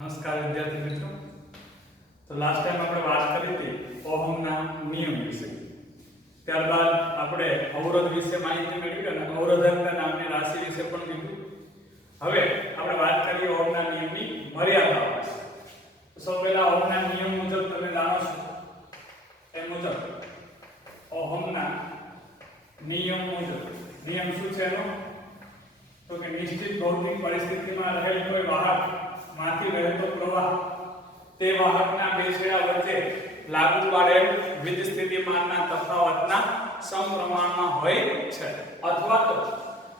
નમસ્કાર વિદ્યાર્થી મિત્રો। તો લાસ્ટ ટાઈમ આપણે વાત કરી હતી ઓહમના નિયમ વિશે। ત્યારબાદ આપણે અવરોધ વિશે માહિતી મેળવી અને અવરોધકતા નામની રાશિ વિશે પણ કીધું। હવે આપણે વાત કરીએ ઓહમના નિયમની મર્યાદાઓ વિશે। તો સૌ પહેલા ઓહમના નિયમ મુજબ તમે જાણો છો એ મુજબ ઓહમના નિયમ મુજબ નિયમ શું છે એનો? તો કે નિશ્ચિત ભૌતિક પરિસ્થિતિમાં રહેલ કોઈ વાહક માંથી વહેતો પ્રવાહ તે વાહકના બે છેડા વચ્ચે લાગુ પાડેલ વિદ્યુત સ્થિતિમાનના તફાવતના સમપ્રમાણમાં હોય છે। અથવા તો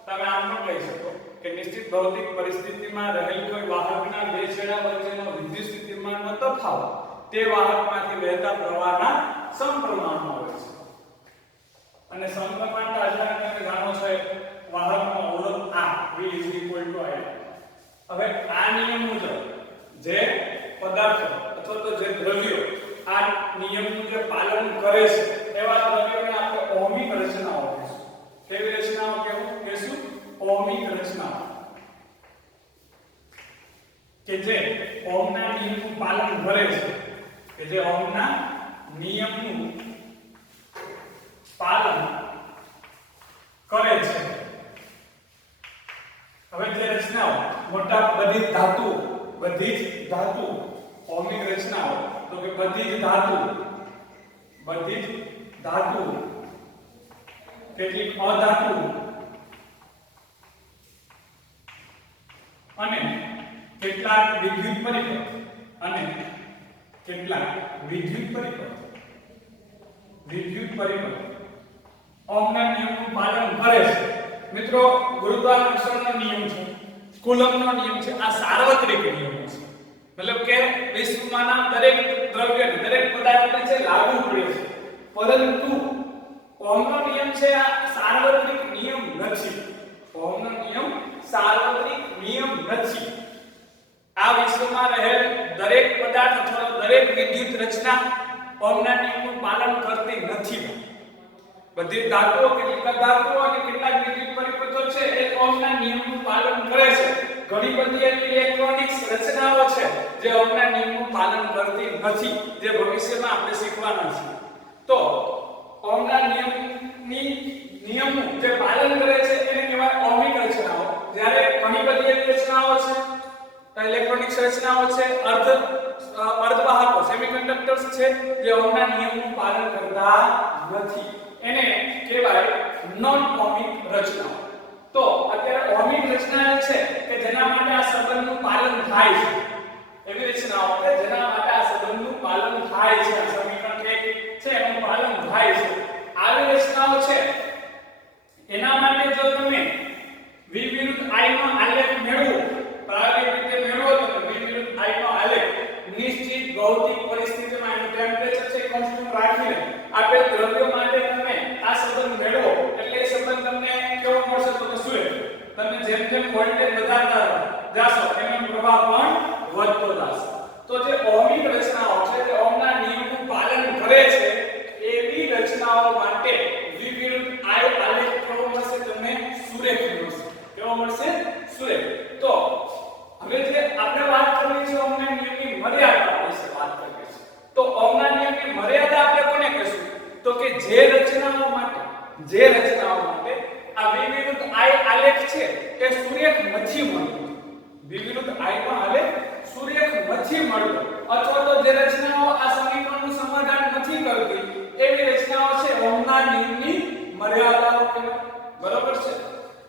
તમે આમ પણ કહી શકો કે નિશ્ચિત ભૌતિક પરિસ્થિતિમાં રહેલ કોઈ વાહકના બે છેડા વચ્ચેનો વિદ્યુત સ્થિતિમાનનો તફાવત તે વાહકમાંથી વહેતા પ્રવાહના સમપ્રમાણમાં હોય છે। અને સમપ્રમાણતા એટલે તમે જાણો છો વાહકનો અવરોધ આ V = I। હવે આ નિયમ મુજબ જે પદાર્થો અથવા તો જે દ્રવ્યો આ નિયમનું જે પાલન કરે છે એવા દ્રવ્યોને આપણે ઓહમિક રચનાઓ કહીશું। કેવી રચનાઓ કહીશું? ઓહમિક રચનાઓ કે જે ઓહમના નિયમનું પાલન કરે છે, કે જે ઓહમના નિયમનું પાલન કરે છે। હવે જે રચનાઓ મોટા બધી જ ધાતુ ઓહમિક રચનાઓ તો કે બધી જ ધાતુ કેટલીક અધાતુ અને કેટલાક વિદ્યુત પરિબળ ઓહમના નિયમનું પાલન કરે છે। મિત્રો ગુરુત્વાકર્ષણનો નિયમ છે, કુલમ્બનો નિયમ છે, આ સાર્વત્રિક નિયમો છે। મતલબ કે વિશ્વમાંના દરેક દ્રવ્ય દરેક પદાર્થને છે લાગુ પડે છે, પરંતુ ઓહમનો નિયમ છે આ સાર્વત્રિક નિયમ નથી। ઓહમનો નિયમ સાર્વત્રિક નિયમ નથી। આ વિશ્વમાં રહેલ દરેક પદાર્થ અથવા દરેક વિદ્યુત રચના ઓહમના નિયમનું પાલન કરતી નથી। બધી ધાતુઓ કેટલીક ધાતુઓ અને કેટલાક વિદ્યુત પરિપથો છે એ ઓહમના નિયમનું પાલન કરે છે। ઘણી બધી એવી ઇલેક્ટ્રોનિક્સ રચનાઓ છે જે ઓહમના નિયમનું પાલન કરતી નથી, જે ભવિષ્યમાં આપણે શીખવાના છે। તો ઓહમના નિયમનું જે પાલન કરે છે એને કહેવાય ઓહમિક રચનાઓ। જ્યારે ઘણી બધી એવી રચનાઓ છે ઇલેક્ટ્રોનિક્સ રચનાઓ છે, અર્ધવાહકો સેમિકન્ડક્ટર્સ છે જે ઓહમના નિયમનું પાલન કરતા નથી, એને કહેવાય નોન ઓહમિક રચનાઓ। તો અત્યારે ઓહમિક રચના છે કે જેના માટે આ સંબંધનું પાલન થાય છે, એવી રચનાઓ કે જેના માટે આ સંબંધનું પાલન થાય છે, સમીકરણ 1 છે એનું પાલન થાય છે, આવી રચનાઓ છે એના માટે જો તમે V વિરુદ્ધ I નો આલેખ મેળવો, પ્રાયોગિક રીતે મેળવો તો V વિરુદ્ધ I નો આલેખ નિશ્ચિત ભૌતિક પરિસ્થિતિમાં એનું ટેમ્પરેચર છે કોન્સ્ટન્ટ રાખીને આપેલ દ્રવ્યો માટે તમે આ સંબંધ મેળવો એટલે એ સંબંધ તમને કેવો મળશે? તો શું તમે જેમ જેમ વોલ્ટેજ વધારતા જાશો એમ પ્રવાહ પણ વધતો જશે। તો જે ઓહમિક રચનાઓ છે તે ઓહમના નિયમનું પાલન કરે છે એવી રચનાઓ માટે V વિરુદ્ધ I આલેખ કેવો મળશે? તમને સુરેખ મળશે। કેવો મળશે? સુરેખ। તો હવે જે આપણે વાત કરવી છે ઓહમના નિયમની મર્યાદા વિશે વાત કરવી છે। તો ઓહમના નિયમની મર્યાદા આપણે કોને કહીશું? તો કે જે રચનાઓ માટે આ V વિરુદ્ધ I આલેખ છે તે સુરેખ નથી મળતો, V વિરુદ્ધ I નો આલેખ સુરેખ નથી મળતો, અથવા તો જે રચનાઓ આ સમીકરણનું સમાધાન નથી કરતી એવી રચનાઓ છે ઓહમના નિયમની મર્યાદાઓ કહેવાય। બરોબર છે?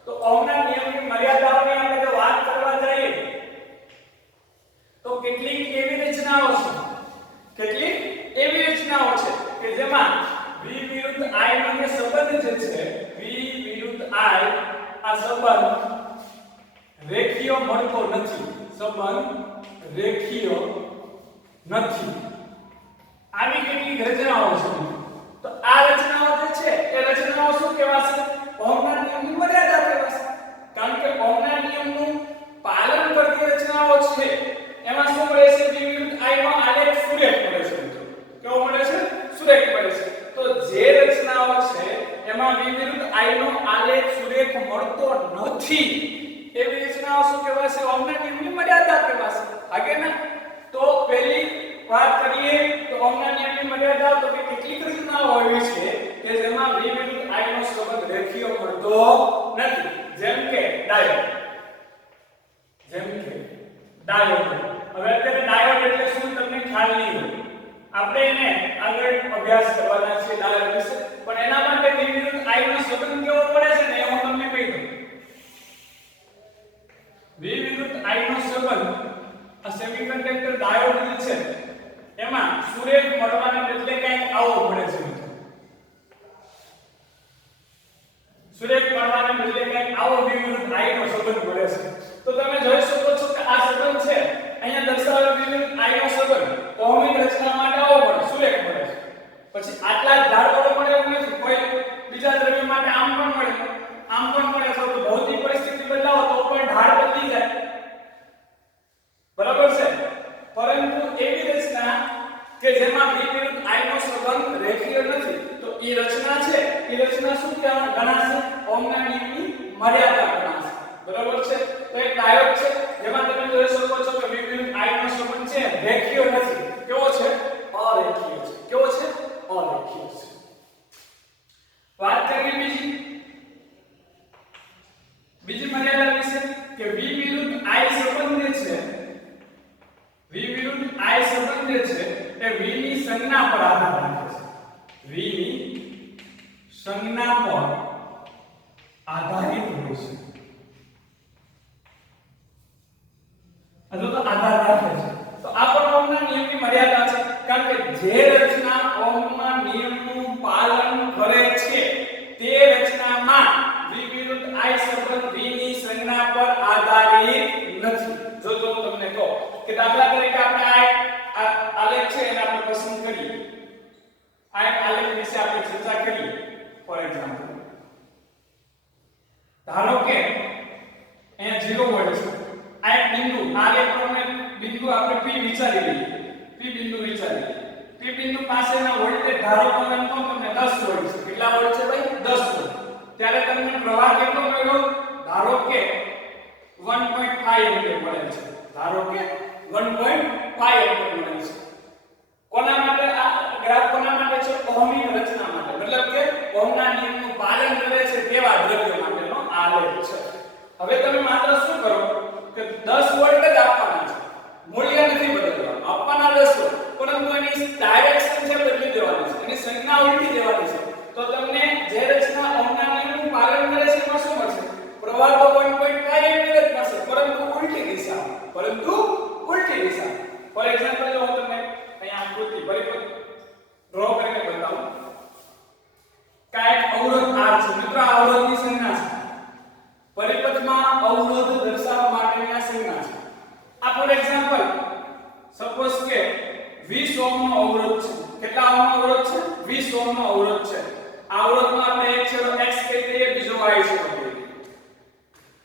તો ઓહમના નિયમની મર્યાદાઓની આપણે જો વાત કરવા જઈએ તો કેટલીક એવી રચનાઓ છે કે જેમાં V વિરુદ્ધ I નો જે સંબંધ છે V વિરુદ્ધ I આ સંબંધ રેખીય મળતો નથી, આવી કેટલીક રચનાઓ છે। તો આ રચનાઓ જે છે એ રચનાઓ શું કહેવાશે? ઓહમના નિયમની મર્યાદા કહેવાશે। કારણ કે ઓહમના નિયમનું પાલન કરતી રચનાઓ છે એમાં શું મળે છે? V વિરુદ્ધ I નો આલેખ સુરેખ મળે છે। કેવો મળે છે? સુરેખ મળે છે। તો જે રચનાઓ છે એમાં V વિરુદ્ધ I નો આલેખ સુરેખ મળતો નથી એવી રચનાઓ શું કહેવાશે? ઓહમના નિયમની મર્યાદા કહેવાશે। આગે ના વાત કરીએ તો ઓહમના નિયમની મર્યાદા તો કે કેટલીક રચનાઓ એવી છે કે જેમાં V વિરુદ્ધ I નો સંબંધ રેખીય મળતો નથી, જેમ કે ડાયોડ. હવે અત્યારે ડાયોડ એટલે શું તમને ખ્યાલ નહીં હોય, આપણે એને આગળ અભ્યાસ કરવાના છે ડાયોડ વિશે, પણ એના માટે V વિરુદ્ધ I નો સંબંધ કેવો પડે છે ને એ હું તમને કહી દઉં. V વિરુદ્ધ I નો સંબંધ આ સેમિકન્ડક્ટર ડાયોડ છે એમાં સુરેખ મળવાને બદલે કંઈક આવો મળે છે. સુરેખ મળવાને બદલે કંઈક આવો V વિરુદ્ધ I નો સંબંધ મળે છે. તો તમે જોઈ શકો છો કે આ સંબંધ છે અહીંયા દર્શાવેલ V વિરુદ્ધ I નો સંબંધ ઓહમિક રચના માટે આવો મળે, સુરેખ મળે છે. પછી આટલા જ ઢાળ વડે મળે એવું નથી, કોઈ બીજા દ્રવ્ય માટે આમ પણ મળે, આમ પણ મળે. તો ભૌતિક પરિસ્થિતિ બદલાવો તો પણ ઢાળ બદલી જાય, બરાબર છે. પરંતુ એવી રચના કે જેમાં V વિરુદ્ધ I નો સંબંધ રેખીય નથી, તો એ રચના છે, એ રચના શું ગણાશે? ઓહમના નિયમની મર્યાદા ગણાશે, બરાબર છે. તો એક ડાયોડ છે જેમાં તમે જોઈ શકો છો કે V વિરુદ્ધ I નો સંબંધ છે રેખીય નથી. કેવો છે? અરેખીય છે. કેવો છે? અરેખીય છે. વાત કરીએ બીજી મર્યાદા વિશે કે V વિરુદ્ધ I સંબંધ છે, V વિરુદ્ધ I સંબંધ છે એ V ની સંજ્ઞા પર આધાર રાખે છે. V ની સંજ્ઞા પર આધારિત હોય છે, અથવા તો આધાર રાખે છે. તો આ પણ ઓહમના નિયમની મર્યાદા છે, કારણ કે જે રચના ઓહમના નિયમનું પાલન કરે છે તે રચનામાં V વિરુદ્ધ I સંબંધ V ની સંજ્ઞા પર આધારિત નથી. જો હું તમને કહું કે દાખલા તરીકે આપણે આ આલેખ છે એને આપણે પસંદ કરીએ, આ એક આલેખ વિશે આપણે ચર્ચા કરીએ. ફોર એક્ઝામ્પલ ધારો કે અહીંયા 0 વોલ્ટ છે, આ એક બિંદુ, આ આલેખ પરનો બિંદુ આપણે P વિચારી લઈએ, P બિંદુ વિચારી લઈએ. P બિંદુ પાસેના વોલ્ટેજ ધારો કે તમને 10 વોલ્ટ છે. કેટલા વોલ્ટ છે ભાઈ? 10 વોલ્ટ. ત્યારે તમને પ્રવાહ કેટલો મળ્યો? ધારો કે 1.5 એમ્પિયર મળે છે. ધારો કે 1.5 એમ્પિયર મળે છે. કોના માટે આ ગ્રાફ? કોના માટે છે? ઓહમિક રચના માટે, મતલબ કે ઓહમના નિયમનું પાલન કરે છે તેવા દ્રવ્ય માટેનો આલેખ છે. હવે તમે માત્ર શું કરો કે 10 વોલ્ટ જ આપવાના છે, મૂલ્ય નથી બદલવાનું, આપવાના 10 વોલ્ટ, પરંતુ એની ડાયરેક્શન છે બદલી દેવાની છે, એની સંજ્ઞા ઉલટી દેવાની છે. તો તમને જે રચના ઓહમના નિયમનું પાલન કરે છે એમાં શું મળશે? પ્રવાહ તો 1.5 એમ્પિયર જ મળશે, પરંતુ ઉલટી દિશા. ફોર એક્ઝામ્પલ જો હું તમને અહીંયા આકૃતિ પરિપથ ડ્રો કરીને બતાવું. કાંઈક અવરોધ R છે. મિત્રો આ અવરોધની સંજ્ઞા છે, પરિપથમાં અવરોધ દર્શાવવા માટેની આ સંજ્ઞા છે. આ ફોર એક્ઝામ્પલ સપોઝ કે 20 ઓહમનો અવરોધ છે. કેટલા ઓહમનો અવરોધ છે? 20 ઓહમનો અવરોધ છે. આ અવરોધમાં આપણે એક છેડો x કહી દઈએ, બીજો y છેડો કહી દઈએ.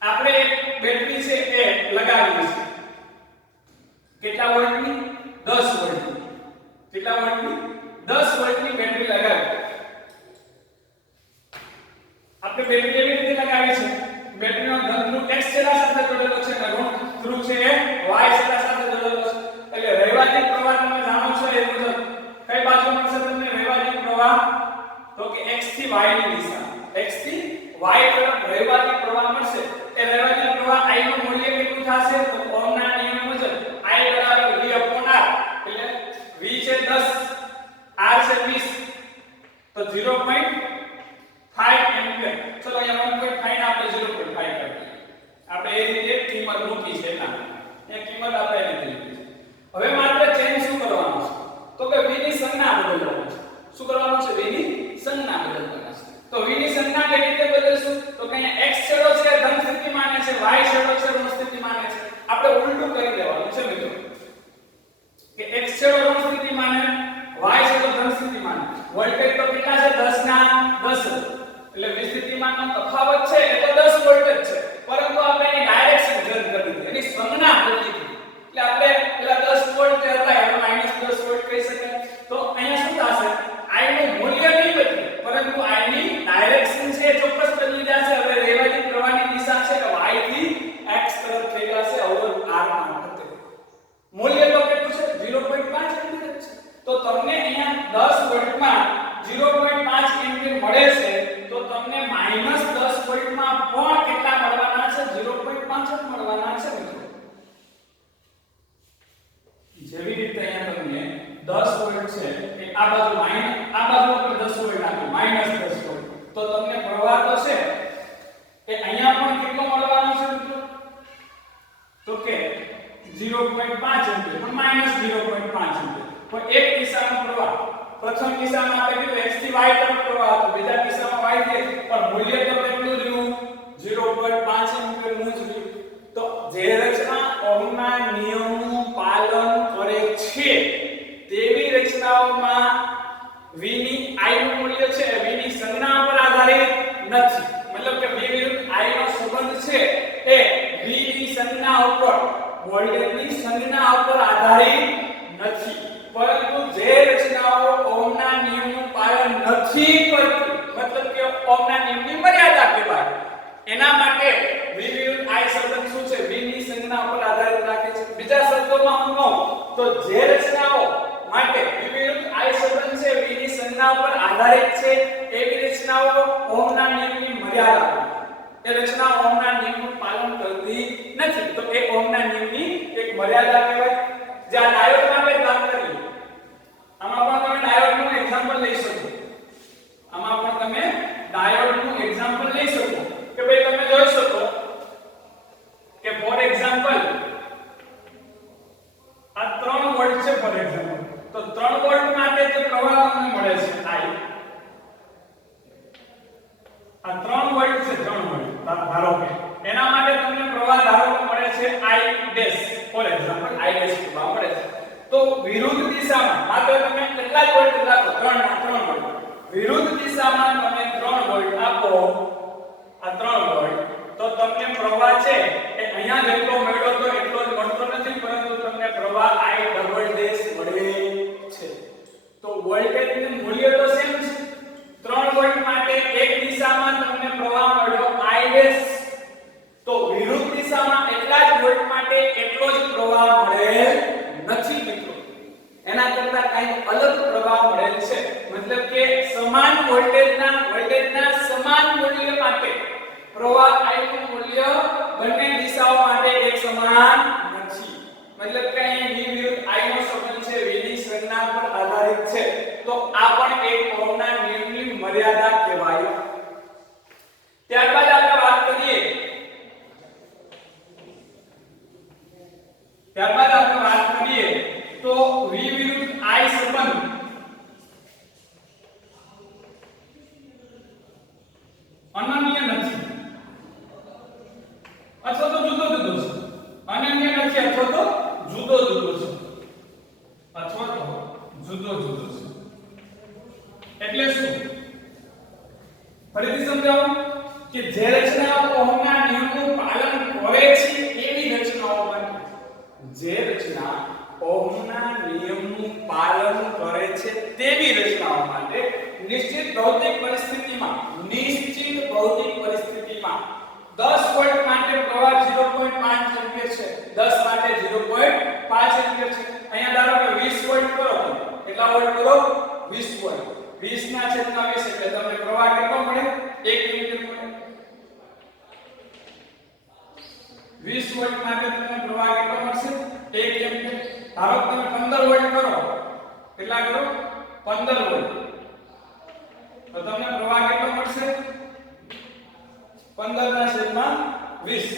આપણે એક બેટરી છે એ લગાવી છે. કેટલા વોલ્ટની? 10 વોલ્ટની. કેટલા વોલ્ટની? 10 વોલ્ટની બેટરી લગાવી. આપણે બેટરી એવી રીતે લગાવી છે, બેટરીનો ધન x છેડા સાથે જોડેલો છે અને ઋણ ધ્રુવ છે એ y છેડા સાથે જોડેલો છે. એટલે રૈવાદિક પ્રવાહ તમે જાણો છો એ મુજબ કઈ બાજુ મળશે તમને રૈવાદિક પ્રવાહ? તો કે x થી y ની દિશા, x થી y તરફ રૈવાદિક પ્રવાહ મળશે. એ રૈવાદિક પ્રવાહ I નું મૂલ્ય કેટલું થશે? તો ઓહમના નિયમ મુજબ I બરાબર V upon R, એટલે V છે 10, R છે 20, તો 0.5 એમ્પિયર. ચલો અહીંયા 1.5 ને આપણે 0.5 કરી દઈએ. આપણે એ રીતે કિંમત મૂકી છે એના, એ કિંમત આપણે લીધી છે. હવે માત્ર ચેન્જ શું કરવાનું છે? તો કે V ની સંજ્ઞા બદલવાની છે. શું કરવાનું છે? V ની સંજ્ઞા બદલવાની છે. તો V ની સંજ્ઞા કેવી રીતે બદલશું? તો કે અહીંયા x છેડો છે ધન સ્થિતિ માને છે, y છેડો છે ઋણ સ્થિતિ માને છે. આપણે ઉલટું કરી દેવાનું છે મિત્રો, કે x છેડો ઋણ સ્થિતિ માને, y છેડો ધન સ્થિતિ માને. વોલ્ટેજ તો કેટલા છે? 10 ના 10, એટલે વિસ્થિતિમાનનો તફાવત છે એ તો 10 વોલ્ટ જ છે, પરંતુ આપણે એની ડાયરેક્શન ચેન્જ કરી દીધી, એની સંજ્ઞા બદલી દીધી. એટલે આપણે પેલા 10 વોલ્ટ હતા હવે -10 વોલ્ટ કહી શકાય. તો અહીંયા શું થશે? I નું મૂલ્ય નહીં બદલે, પરંતુ I ની ડાયરેક્શન છે એ ચોક્કસ બદલી જશે. હવે રૈવાદિક પ્રવાહ જેવી રીતે અહીંયા તમને 10 વોલ્ટ છે કે આ બાજુ માઈનસ આ બાજુ ઉપર 10 વોલ્ટ નાખો -10 વોલ્ટ તો તમને પ્રવાહ તો છે એ અહીંયા પણ કેટલો મળવાનો છે મિત્રો તો કે 0.5 એમ્પિયર પણ -0.5 એમ્પિયર પણ એક દિશાનો પ્રવાહ પ્રથમ કિસ્સામાં આપણે કીધું x થી y તરફ પ્રવાહ હતો બીજા કિસ્સામાં y થી પણ મૂલ્ય તો કેટલું રહ્યું 0.5 એમ્પિયર નું જ રહ્યું તો જે રચના ઓહમના નિયમનું પાલન કરે છે તેવી રચનાઓમાં v ની i નું મૂલ્ય છે v ની સંજ્ઞા પર આધારિત નથી મતલબ કે v વિરુદ્ધ i નો સંબંધ છે એ v ની સંજ્ઞા ઉપર વોલ્ટેજની સંજ્ઞા ઉપર આધારિત નથી પરંતુ જે રચનાઓ ઓહમના નિયમનું પાલન નથી કરતી મતલબ કે ઓહમના નિયમની મર્યાદા કહેવાય એના માટે v વિરુદ્ધ i સંબંધ શું છે v ની સંજ્ઞા ઉપર આધારિત રાખે છે બીજા શબ્દોમાં હું કહું તો જે રચનાઓ માટે v વિરુદ્ધ i સંબંધ છે v ની સંજ્ઞા ઉપર આધારિત છે એવી રચનાઓ ઓહમના નિયમની મર્યાદા એ રચના ઓહમના નિયમનું પાલન કરતી નથી તો એ ઓહમના નિયમની એક મર્યાદા કહેવાય જે આ ડાયોડ માટે વાત કરી આમાં પણ તમે ડાયોડનું એક્ઝામ્પલ લઈ શકો આમાં પણ તમે ડાયોડનું એક્ઝામ્પલ લઈ શકો કે ભાઈ તમે જોઈ શકો કે ફોર એક્ઝામ્પલ આ 3 વોલ્ટ છે ફોર એક્ઝામ્પલ તો 3 વોલ્ટ માટે જે પ્રવાહ તમને મળે છે I આ 3 વોલ્ટ છે 3 વોલ્ટ ધારો કે એના માટે તમને પ્રવાહ ધારો કે મળે છે I dash for example I dash પ્રવાહ મળે છે તો વિરુદ્ધ દિશામાં માત્ર તમે કેટલા વોલ્ટ રાખો 3 વોલ્ટ વિરુદ્ધ દિશામાં તમે 3 વોલ્ટ આપો આ 3 વોલ્ટ તો તમને પ્રવાહ છે એ અહીંયા જેટલો મળ્યો તો એટલો જ મળતો નથી પરંતુ તમને પ્રવાહ I ડબલ ડેશ મળે છે તો વોલ્ટેજનું મૂલ્ય તો સેમ છે 3 વોલ્ટ માટે એક દિશામાં તમને પ્રવાહ મળ્યો I ડેશ તો વિરુદ્ધ દિશામાં એટલા જ વોલ્ટ માટે એટલો જ પ્રવાહ મળેલ નથી મિત્રો એના કરતા કંઈક અલગ પ્રવાહ મળેલ છે મતલબ કે સમાન વોલ્ટેજના સમાન મૂલ્ય માટે પ્રવાહ I નું મૂલ્ય બંને દિશાઓ માટે એક સમાન નથી મતલબ કે અહીં v વિરુદ્ધ I નો સંબંધ છે v ની સંજ્ઞા પર આધારિત છે તો આ પણ એક ઓહમના નિયમની મર્યાદા કહેવાય ત્યારબાદ આપણે વાત કરીએ તો v વિરુદ્ધ I સંબંધ અનન્ય નથી અથવા તો જુદો જુદો છે અનન્ય નથી અથવા તો જુદો જુદો છે એટલે શું ફરીથી સમજાવું કે જે રચનાઓ ઓહમના નિયમનું પાલન કરે છે એવી રચનાઓ માટે જે રચના ઓહમના નિયમનું પાલન કરે છે તેવી રચનાઓ માટે નિશ્ચિત ભૌતિક પરિસ્થિતિમાં 10 વોલ્ટ માટે પ્રવાહ 0.5 એમ્પિયર છે 10 માટે 0.5 એમ્પિયર છે અહીંયા ધારો કે 20 વોલ્ટ કરો કેટલા વોલ્ટ કરો 20 વોલ્ટ 20 ના છેદમાં 20 એટલે તમને પ્રવાહ કેટલો મળે 1 એમ્પિયર મળે 20 વોલ્ટ માટે તમને પ્રવાહ કેટલો મળશે 1 એમ્પિયર ધારો કે તમે 15 વોલ્ટ કરો કેટલા કરો 15 વોલ્ટ તો તમને પ્રવાહ કેટલો મળશે 15 ના છેદમાં 20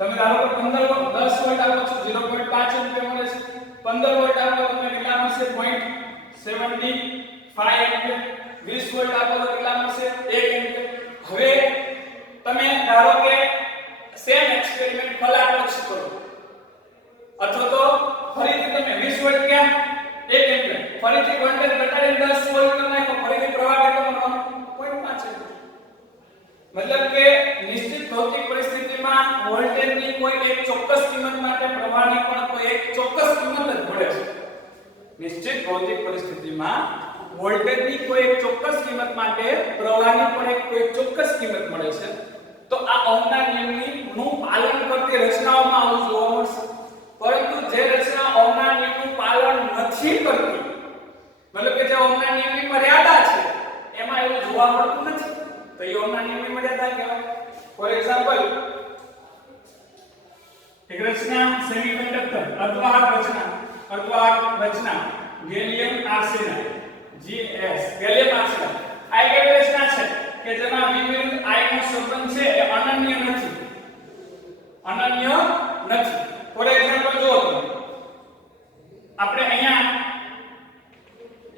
તમે ધારો કે 15 વોલ્ટ 10 વોલ્ટ આપો છો 0.5 એમ્પિયર મળે છે 15 વોલ્ટ આપો તો તમને કેટલા મળશે 0.75 એમ્પિયર 20 વોલ્ટ આપો તો કેટલા મળશે 1 એમ્પિયર હવે તમે ધારો કે સેમ એક્સપેરિમેન્ટ કલાક પછી કરો અથવા તો ફરીથી તમે 20 વોલ્ટ ક્યાં 1 એમ્પિયર ફરીથી વોલ્ટેજ ઘટાડીને 10 વોલ્ટ કરી નાખો ફરીથી પ્રવાહ કેટલો મળવાનો 0.5 એમ્પિયર મતલબ કે નિશ્ચિત ભૌતિક પરિસ્થિતિમાં વોલ્ટેજની કોઈ એક ચોક્કસ કિંમત માટે પ્રવાહની પણ કોઈ એક ચોક્કસ કિંમત જ મળે છે નિશ્ચિત ભૌતિક પરિસ્થિતિમાં વોલ્ટેજની કોઈ એક ચોક્કસ કિંમત માટે પ્રવાહની પણ કોઈ ચોક્કસ કિંમત મળે છે તો આ ઓહમના નિયમનું પાલન કરતી રચનાઓમાં આવું જોવા મળશે પરંતુ જે રચના ઓહમના નિયમનું પાલન નથી કરતી મતલબ કે જે ઓહમના નિયમની મર્યાદા છે એમાં એવું જોવા મળતું નથી તો એ ઓહમના ઓહમના નિયમની મર્યાદા કહેવાય. ફોર એક્ઝામ્પલ, એક રચના સેમિકન્ડક્ટર અર્ધવાહક રચના gallium arsenide GS gallium arsenide આ એક એવી રચના છે કે જેમાં વિવિધ આયનનો સંબંધ છે એ અનન્ય નથી. ફોર એક્ઝામ્પલ જો આપણે અહીંયા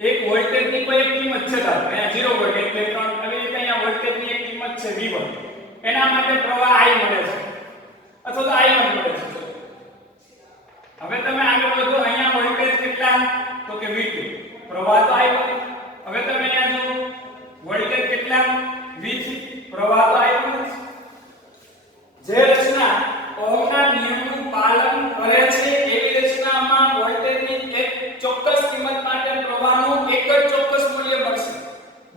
એક વોલ્ટેજની કોઈ એક કિંમત છે, ધારો અહીંયા 0 વોલ્ટ ઇલેક્ટ્રોન આવી રીતે અહીંયા વોલ્ટેજની એક કિંમત છે V1, એના માટે પ્રવાહ I મળે છે અથવા તો I1 મળે છે. હવે તમે આગળ વધો, અહીંયા વોલ્ટેજ કેટલા તો કે V2, પ્રવાહ તો I1. હવે તમે અહીંયા જો વોલ્ટેજ કેટલા V3, પ્રવાહ તો I1 છે. જે રચના ઓહમના નિયમનું પાલન કરે છે એવી રચનામાં વોલ્ટેજની એક ચોક્કસ કિંમત માટે પ્રવાહનું એક જ ચોક્કસ મૂલ્ય મળશે.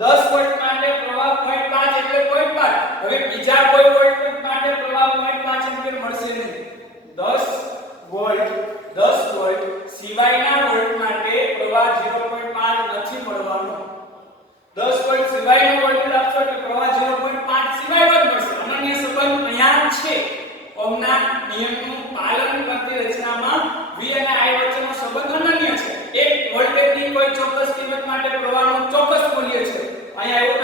10 વોલ્ટ માટે પ્રવાહ 0.5 એટલે 0.5. હવે બીજા કોઈ વોલ્ટેજ માટે પ્રવાહ 0.5 એમ્પિયર મળશે નહીં. 10 વોલ્ટ સિવાયના વોલ્ટ માટે પ્રવાહ 0.5 નથી મળવાનો. 10 વોલ્ટ સિવાયનો વોલ્ટેજ આપશો એટલે પ્રવાહ 0.5 સિવાયનો જ મળશે. અનન્ય સંબંધ અહીંયા છે. ઓહમના નિયમનું પાલન કરતી રચનામાં V અને I વચ્ચેનો સંબંધ અનન્ય છે. એક વોલ્ટેજની કોઈ ચોક્કસ કિંમત માટે પ્રવાહનું ચોક્કસ મૂલ્ય છે. અહીંયા એવું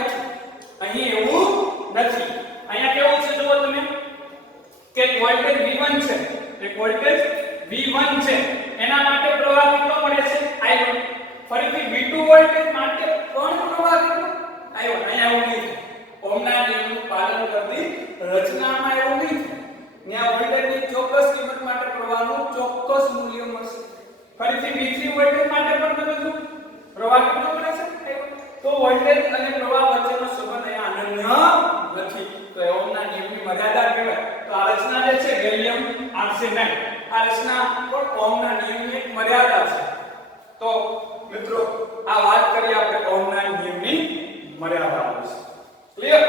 નથી. અહીંયા કેવું છે જુઓ તમે કે વોલ્ટેજ V1 છે. એક વોલ્ટેજ V1 છે, એના માટે પ્રવાહ કેટલો મળે છે I1. ફરીથી V2 વોલ્ટેજ માટે પણ પ્રવાહ કેટલો I1. અહીંયા એવું નહીં. ઓહમના નિયમનું પાલન કરતી રચનામાં એવું નહીં. ત્યાં વોલ્ટેજની ચોક્કસ કિંમત માટે પ્રવાહનું ચોક્કસ મૂલ્ય મળશે. ફરીથી V3 વોલ્ટેજ માટે પણ તમે જો પ્રવાહ કેટલો મળે છે તો વોલ્ટેજ અને પ્રવાહ વચ્ચેનો સંબંધ અહીંયા અનન્ય નથી. તો ઓહમના નિયમની મર્યાદા કહેવાય. તો આ રચના જે છે ગેલિયમ આર્સેનાઇડ, આ રચના પણ ઓહમના નિયમની એક મર્યાદા છે. તો મિત્રો આ વાત કરી આપણે ઓહમના નિયમની મર્યાદા વિશે. ક્લિયર?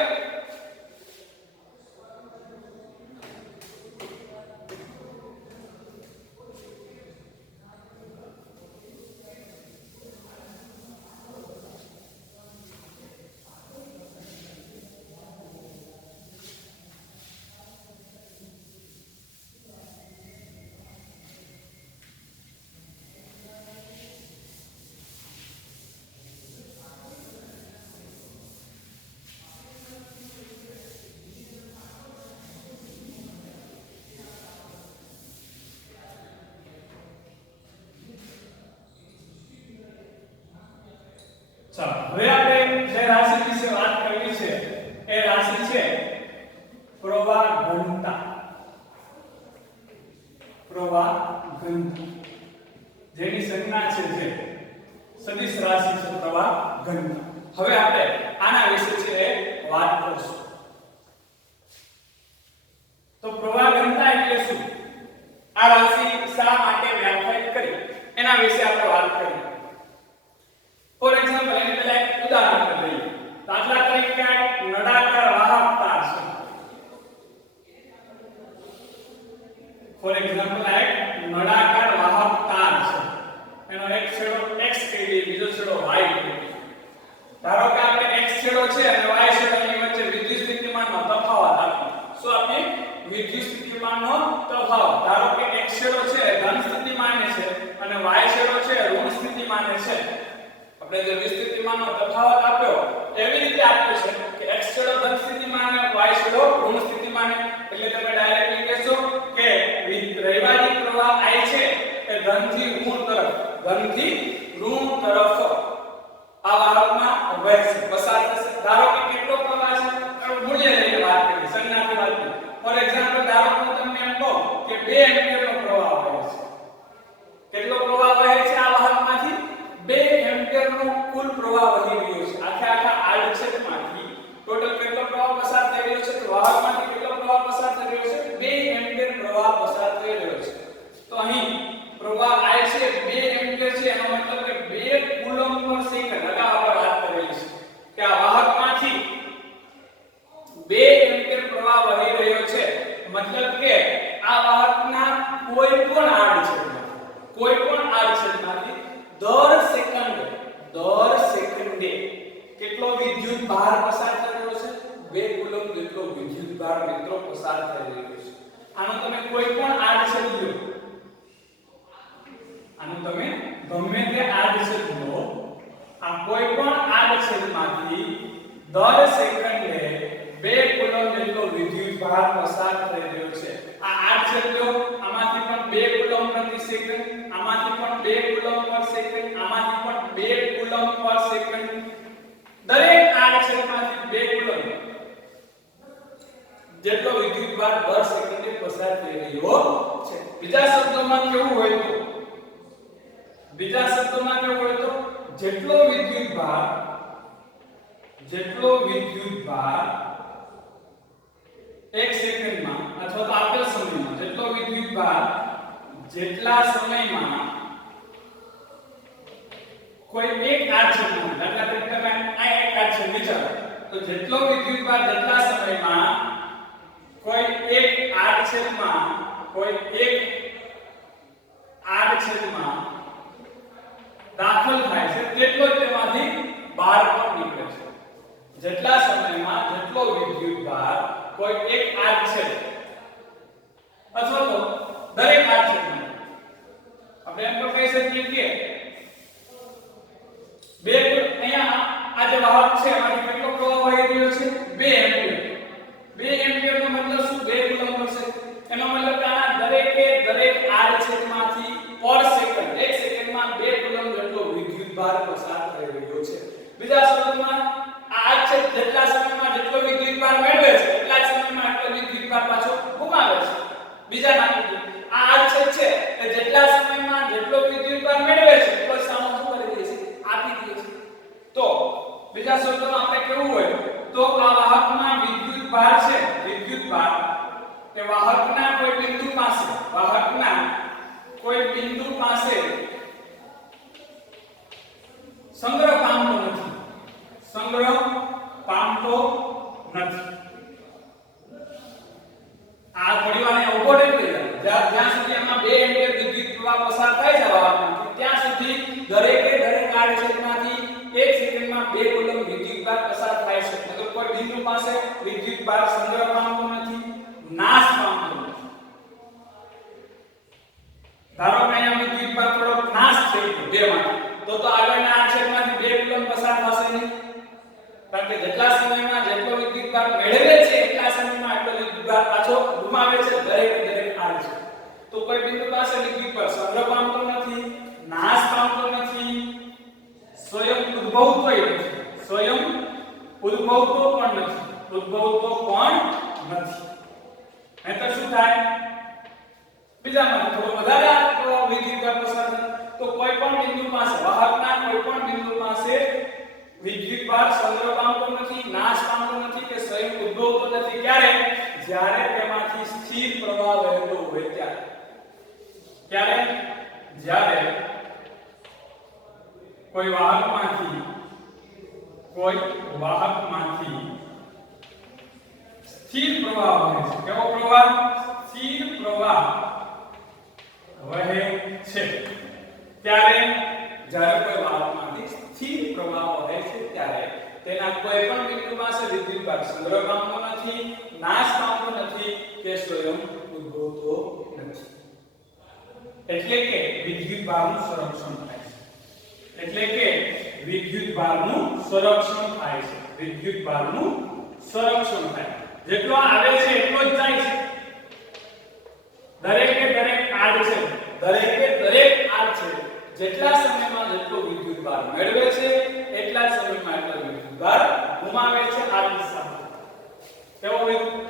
ચાલો હવે આપણે જે રાશિ વિશે વાત કરવી છે એ રાશિ છે પ્રવાહ ઘનતા. જેની સંજ્ઞા છે જે સદિશ રાશિ છે પ્રવાહ ઘનતા. હવે આપણે આના વિશે છે વાત કરશું. તો પ્રવાહ ઘનતા એટલે શું, આ રાશિ શા માટે વ્યાખ્યાયિત કરી એના વિશે આપણે વાત કરીએ. ફોર એક્ઝામ્પલ એની પહેલા એક ઉદાહરણ લઈએ. દાખલા તરીકે નળાકાર વાહક તાર છે. ફોર એક્ઝામ્પલ આ એક નળાકાર વાહક તાર છે. એનો એક છેડો x કહી દઈએ, બીજો છેડો y કહી દઈએ. ધારો કે આપણે x છેડો છે અને y છેડાની વચ્ચે વિદ્યુત સ્થિતિમાનનો તફાવત આપીએ. શું આપીએ? વિદ્યુત સ્થિતિમાનનો તફાવત. ધારો કે x છેડો છે ધન સ્થિતિમાને છે અને y છેડો છે ઋણ સ્થિતિમાને છે. આપણે જે વિસ્થિતિમાનનો તફાવત આપ્યો એવી રીતે આપ્યો છે કે x છેડો ધન સ્થિતિમાન અને y છેડો ઋણ સ્થિતિમાન. એટલે તમે ડાયરેક્ટલી કહેશો કે રૈવાહિક પ્રવાહ I છે એ ધનથી ઋણ તરફ આ વાહકમાં વહેશે, પસાર થશે. ધારો કે કેટલો પ્રવાહ છે એનું મૂલ્ય લઈને વાત કરીએ, સંજ્ઞાથી વાત કરીએ. ફોર એક્ઝામ્પલ ધારો કે તમને એમ કહું કે 2 એમ્પિયરનો પ્રવાહ વહે છે. કેટલો પ્રવાહ વહે છે આ વાહકમાંથી? 2 એમ્પિયરનો કુલ પ્રવાહ વહી રહ્યો છે. આખા આડછેદમાંથી ટોટલ કેટલો પ્રવાહ પસાર થઈ રહ્યો છે? તો વાહકમાંથી કેટલો પ્રવાહ પસાર થઈ રહ્યો છે? 2 એમ્પિયર પ્રવાહ પસાર થઈ રહ્યો છે. તો અહીં પ્રવાહ I છે 2 એમ્પિયર છે, એનો મતલબ કે 2 કુલમ પર સેકન્ડ. અગાઉ આપણે વાત કરેલી છે કે આ વાહકમાંથી 2 એમ્પિયર પ્રવાહ વહી રહ્યો છે. મતલબ કે આ વાહકના કોઈ પણ આડછેદમાંથી દર સેકન્ડે કેટલો વિદ્યુત ભાર પસાર થઈ રહ્યો છે? 2 કુલમ જેટલો વિદ્યુતભાર મિત્રો પસાર થઈ રહ્યો છે. આનો તમે કોઈ પણ આડછેદ લો, આનો તમે ગમે તે આડછેદ લો, આ કોઈ પણ આડછેદમાંથી દર સેકન્ડે 2 કુલમ જેટલો વિદ્યુતભાર પસાર થઈ રહ્યો છે. આ આડછેદ લો, આમાંથી પણ 2 કુલમ પ્રતિ સેકન્ડ, આમાંથી પણ 2 કુલમ પર સેકન્ડ, આમાંથી પણ 2 કુલમ પર સેકન્ડ. દરેક આડછેદમાંથી 2 કુલમ જેટલો વિદ્યુતભાર દર સેકન્ડે પસાર થઈ રહ્યો છે. બીજા શબ્દોમાં કેવું હોય તો જેટલો વિદ્યુતભાર 1 સેકન્ડમાં અથવા તો આપેલ સમયમાં જેટલો વિદ્યુતભાર જેટલા સમયમાં કોઈ એક આડછેદમાં, દાખલા તરીકે તમે આ એક આડછેદ વિચારો તો જેટલો વિદ્યુતભાર જેટલા સમયમાં કોઈ એક આડછેદમાં દાખલ થાય છે તેટલો જ તેમાંથી બહાર પણ નીકળે છે. જેટલા સમયમાં જેટલો વિદ્યુતભાર કોઈ એક આડછેદ અથવા તો દરેક આડછેદમાં, આપણે એમ પણ કહી શકીએ કે અહીંયા આ જે વાહક છે એમાંથી કેટલો પ્રવાહ વહી રહ્યો છે? 2 એમ્પિયર. 2 એમ્પિયર નો મતલબ શું? 2 કુલમ હશે. એનો મતલબ કે આના દરેક આડછેદમાંથી પર સેકન્ડ 1 સેકન્ડમાં 2 કુલમ જેટલો વિદ્યુતભાર પસાર થઈ રહ્યો છે. બીજા શબ્દોમાં આ આડછેદ જેટલા સમયમાં જેટલો વિદ્યુતભાર મેળવે છે એટલા જ સમયમાં આટલો વિદ્યુતભાર પાછો ગુમાવે છે. બીજા નામથી આ આડછેદ છે કે જેટલા સમયમાં જેટલો વિદ્યુતભાર મેળવે છે એટલો સામો શું કરી દે છે? આપી દે છે. તો બીજા શબ્દોમાં આપણે કેવું હોય તો આ વાહકમાં વિદ્યુતભાર છે, વિદ્યુતભાર એ વાહકના કોઈ બિંદુ પાસે સંગ્રહ પામતો નથી. આ થોડી વાર અહીંયા ઉભો રહી ગયો. જ્યાં સુધી એમાં 2 એમ્પિયર વિદ્યુત પ્રવાહ પસાર થાય છે વાહકમાંથી ત્યાં સુધી દરેક આડછેદમાંથી 1 સેકન્ડમાં 2 કુલમ વિદ્યુતભાર પસાર થાય છે. મતલબ કોઈ બિંદુ પાસે વિદ્યુતભાર સંગ્રહ પામતો નથી, નાશ પામતો નથી. ધારો કે અહીંયા વિદ્યુતભાર થોડો નાશ થઈ ગયો 2 માં, તો આગળના આડછેદમાંથી 2 કુલમ પસાર થશે નહીં. કારણ કે જેટલા સમયમાં જેટલો વિદ્યુતભાર મેળવે છે એટલા સમયમાં આટલો વિદ્યુતભાર પાછો ગુમાવે છે દરેક આડછેદ. તો કોઈ બિંદુ પાસે વિદ્યુતભાર સંગ્રહ પામતો નથી, નાશ પામતો નથી, સ્વયં ઉદ્ભવતો પણ નથી. નહીતર શું થાય? બીજામાં થોડો વધારે વિદ્યુતભાર પસાર થાય તો કોઈ પણ બિંદુ પાસે વાહકના કોઈ પણ બિંદુ પાસે વિદ્યુતભાર સંગ્રહ પામતો નથી, નાશ પામતો નથી કે સ્વયં ઉદ્ભવતો નથી. ક્યારે? જ્યારે તેમાંથી સ્થિર પ્રવાહ વહેતો હોય ત્યારે. જ્યારે કોઈ વાહકમાંથી સ્થિર પ્રવાહ વહે છે. કેવો પ્રવાહ? સ્થિર પ્રવાહ વહે છે. ત્યારે જ્યારે કોઈ વાહકમાંથી સ્થિર પ્રવાહ વહે છે ત્યારે તેના કોઈ પણ બિંદુ પાસે વિદ્યુતભાર સંગ્રહ પામતો નથી, નાશ પામતો નથી કે સ્વયં ઉદ્ભવતો નથી. એટલે કે વિદ્યુતભારનું સંરક્ષણ થાય છે. વિદ્યુતભારનું સંરક્ષણ થાય. જેટલો આવે છે એટલો જ જાય છે. દરેક આડછેદ જેટલા સમયમાં જેટલો વિદ્યુતભાર મેળવે છે એટલા જ સમયમાં એટલો વિદ્યુતભાર ગુમાવે છે. આ દિશામાં કેવો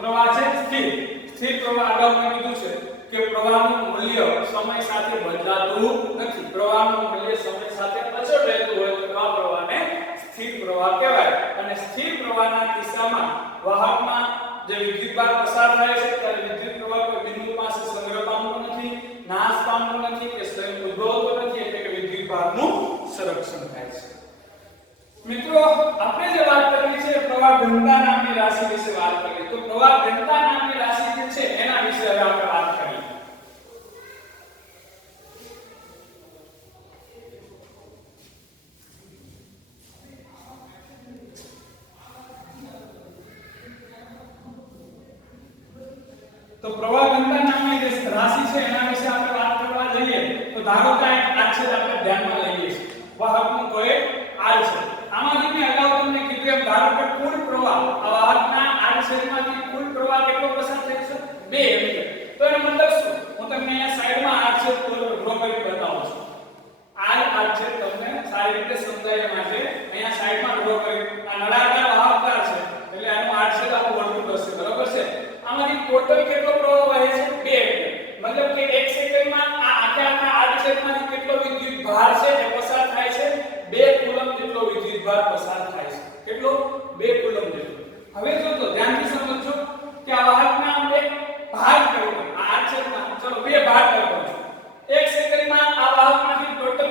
પ્રવાહ છે? સ્થિર પ્રવાહ. આગળ મેં કીધું છે કે પ્રવાહનું મૂલ્ય સમય સાથે બદલાતું નથી. પ્રવાહનું મૂલ્ય સમય સાથે અચળ રહેતું હોય તો આ પ્રવાહને સ્થિર પ્રવાહ કહેવાય. અને સ્થિર પ્રવાહના કિસ્સામાં વાહકમાં જે વિદ્યુતભાર પસાર થાય છે ત્યારે વિદ્યુત પ્રવાહ કોઈ બિંદુ પાસે સંગ્રહ પામતો નથી, નાશ પામતો નથી કે સ્વયં ઉદ્ભવતો નથી. એટલે કે વિદ્યુતભારનું સંરક્ષણ થાય છે. મિત્રો, આપણે જે વાત કરી છે પ્રવાહ ઘનતા નામની રાશિ વિશે વાત કરી. તો પ્રવાહ ઘનતા નામની રાશિ જે છે એના વિશે હવે આપણે વાત કરીએ. તો પ્રવાહ ઘનતા નામની જે રાશિ છે એના વિશે આપણે વાત કરવા જઈએ તો ધારો કે એક આડછેદ આપણે ધ્યાનમાં લઈએ છીએ વાહકનું કોઈ આડ છે આમાંથી મેં અગાઉ તમને કીધું એમ ધારો કે કુલ પ્રવાહ આ વાહકના આડછેદમાંથી કુલ પ્રવાહ કેટલો પસાર થાય છે 2 એમ્પીયર તો એનો મતલબ શું હું તમને અહીંયા સાઈડમાં આડછેદ ડ્રો કરી બતાવું છું આ આડછેદ તમને સારી રીતે સમજાય એ માટે અહીંયા સાઈડમાં ડ્રો કરી આ નળાકાર વાહકદાર છે એટલે આનો આડછેદ આખું વર્તુળ હશે બરાબર છે આમાંથી ટોટલ કેટલો પ્રવાહ વહે છે 2 એમ્પીયર મતલબ કે 1 સેકન્ડમાં આ આખા આડછેદમાંથી કેટલો વિદ્યુત ભાર છે એ પસાર થાય છે 2 કુલમ જેટલો વિદ્યુત ભાર પસાર થાય છે કેટલો 2 કુલમ જેટલો હવે જો ધ્યાનથી સમજો કે આ વાહકના આપણે ભાગ કર્યો આ આડછેદમાં ચલો 2 ભાગ કર્યો 1 સેકન્ડમાં આ વાહકમાંથી ટોટલ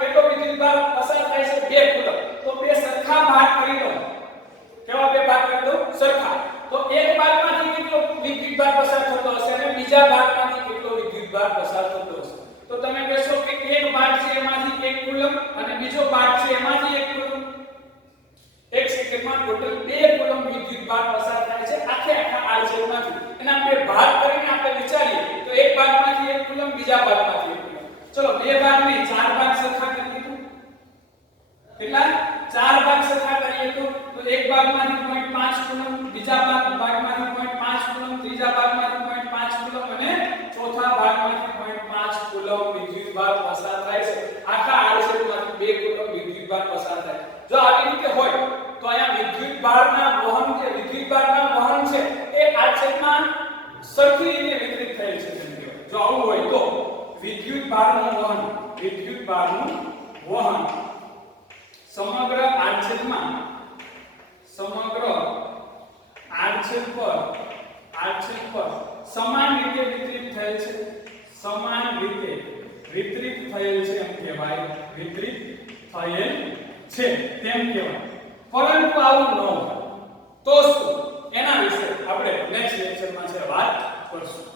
કેટલો વિદ્યુત ભાર પસાર થાય છે 2 કુલમ તો 2 સરખા ભાગ કરી દો કેવા 2 ભાગ કરી દો સરખા તો એક ભાગમાંથી કેટલો વિદ્યુત ભાર પસાર થતો હશે અને બીજા ભાગમાંથી કેટલો વિદ્યુત ભાર પસાર થતો હશે તો તમે કહેશો કે એક ભાગ છે એમાંથી 1 કુલમ અને બીજો ભાગ છે એમાંથી 1 કુલમ 1 સેકન્ડમાં ટોટલ 2 કુલમ વિદ્યુત ભાર પસાર થાય છે આખા આડછેદમાંથી એના બે ભાગ કરીને આપણે વિચારીએ તો એક ભાગમાંથી 1 કુલમ બીજા ભાગમાંથી 1 કુલમ ચલો બે ભાગ નહીં 4 ભાગ સરખા કરી દીધું કેટલા 4 ભાગ સરખા કરીએ તો એક ભાગમાંથી 0.5 કુલમ બીજા ભાગમાંથી 0.5 કુલમ ત્રીજા ભાગમાંથી 0.5 કુલમ અને ચોથા ભાગમાંથી 0.5 કુલમ વિદ્યુત ભાર પસાર થાય છે આખા આડછેદમાંથી 2 કુલમ વિદ્યુત ભાર પસાર થાય જો આવી રીતે હોય તો અહીંયા વિદ્યુત ભારના વહન છે એ આડછેદમાં સરખી રીતે વિતરિત થયેલ છે જો આવું હોય તો વિદ્યુત ભારનું વહન સમગ્ર આડછેદ પર સમાન રીતે વિતરિત થયેલ છે એમ કહેવાય તેમ કહેવાય પરંતુ આવું ન હોય તો શું એના વિશે આપણે નેક્સ્ટ લેક્ચરમાં વાત કરશું